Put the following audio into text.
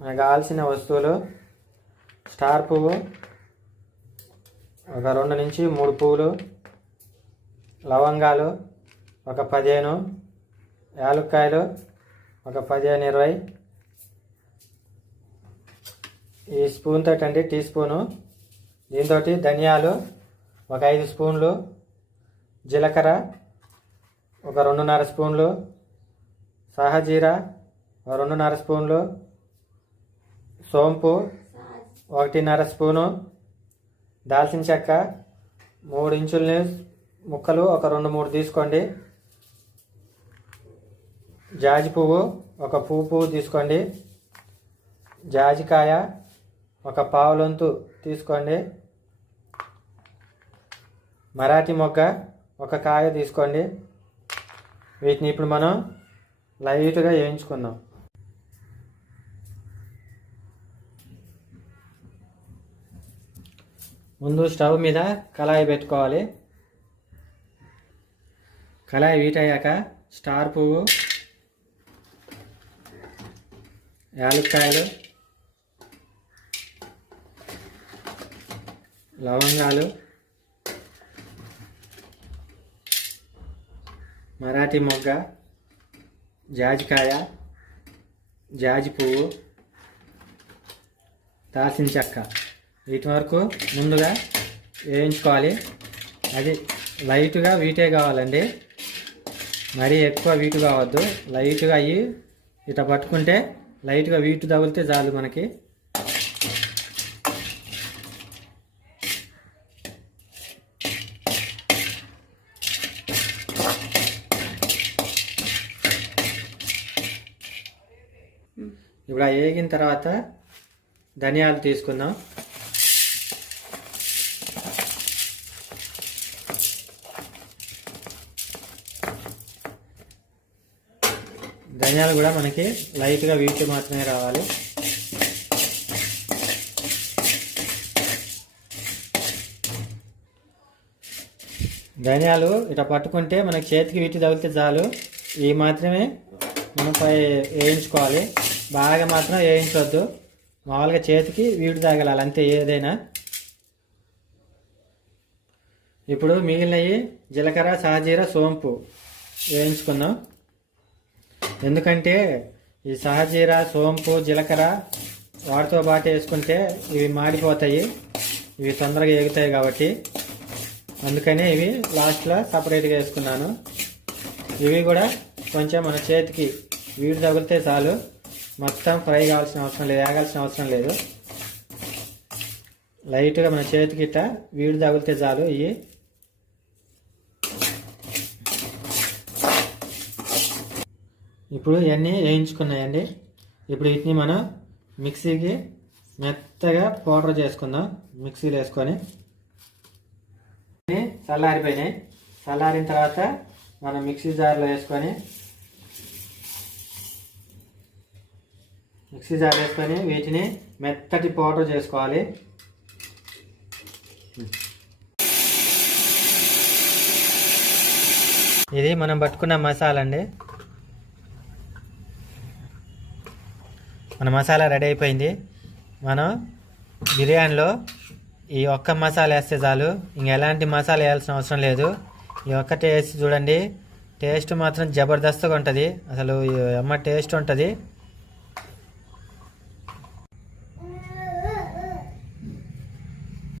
మనకు కావాల్సిన వస్తువులు స్టార్ పువ్వు ఒక 2 నుంచి 3 పువ్వులు, లవంగాలు ఒక 15, యాలక్కాయలు ఒక 15-20, ఈ స్పూన్ తోటి అండి టీ స్పూను, దీంతో ధనియాలు ఒక 5 స్పూన్లు, జీలకర్ర ఒక 2.5 స్పూన్లు, సహజీరా ఒక 2.5 స్పూన్లు, సోంపు 1.5 స్పూను, దాల్చిన చెక్క 3 ఇంచుల ముక్కలు ఒక 2-3 తీసుకోండి, జాజి పువ్వు ఒక పువ్వు తీసుకోండి, జాజికాయ ఒక పావులొంతు తీసుకోండి, మరాఠీ మొగ్గ ఒక కాయ తీసుకోండి. వీటిని ఇప్పుడు మనం లైట్గా వేయించుకుందాం. ముందు స్టవ్ మీద కళాయి పెట్టుకోవాలి. కళాయి వీటయ్యాక స్టార్ పువ్వు, యాలక్కాయలు, లవంగాలు, మరాఠీ మొగ్గ, జాజికాయ, జాజి పువ్వు, దాల్చిన చెక్క వీటి వరకు ముందుగా వేయించుకోవాలి. అది లైట్గా వీటే కావాలండి, మరీ ఎక్కువ వీటు కావద్దు. లైట్గా అయ్యి ఇట్లా పట్టుకుంటే లైట్గా వీటు తగిలితే చాలు మనకి. ఇప్పుడు ఆ వేగిన తర్వాత ధనియాలు తీసుకుందాం. ధనియాలు కూడా మనకి లైట్గా వీటి మాత్రమే రావాలి. ధనియాలు ఇట్లా పట్టుకుంటే మనకి చేతికి వీటి తగిలితే చాలు. ఇవి మాత్రమే మనం వేయించుకోవాలి, బాగా మాత్రం వేయించవద్దు. మామూలుగా చేతికి వీడు తగలాలి అంతే ఏదైనా. ఇప్పుడు మిగిలినవి జీలకర్ర, సహజీర, సోంపు వేయించుకుందాం. ఎందుకంటే ఈ సహజీర, సోంపు, జీలకర్ర వాటితో పాటు వేసుకుంటే ఇవి మాడిపోతాయి, ఇవి తొందరగా ఎగుతాయి కాబట్టి అందుకనే ఇవి లాస్ట్లో సపరేట్గా వేసుకున్నాను. ఇవి కూడా కొంచెం మన చేతికి వీడు తగిలితే చాలు, మొత్తం ఫ్రై కావాల్సిన అవసరం లేదు, వేగాల్సిన అవసరం లేదు. లైట్గా మన చేతికి ఇట్లా వీడు తగిలితే చాలు. ఇవి ఇప్పుడు ఇవన్నీ వేయించుకున్నాయండి. ఇప్పుడు వీటిని మనం మిక్సీకి మెత్తగా పౌడర్ చేసుకుందాం. మిక్సీలో వేసుకొని చల్లారిపోయినాయి. చల్లారిన తర్వాత మనం మిక్సీ జార్లో వేసుకొని వీటిని మెత్తటి పౌడర్ చేసుకోవాలి. ఇది మనం పట్టుకున్న మసాలా అండి. మన మసాలా రెడీ అయిపోయింది. మనం బిర్యానీలో ఈ ఒక్క మసాలా వేస్తే చాలు, ఇంకెలాంటి మసాలా వేయాల్సిన అవసరం లేదు. ఈ ఒక్కటి వేసి చూడండి, టేస్ట్ మాత్రం జబర్దస్త్గా ఉంటుంది. అసలు అమ్మ టేస్ట్ ఉంటుంది.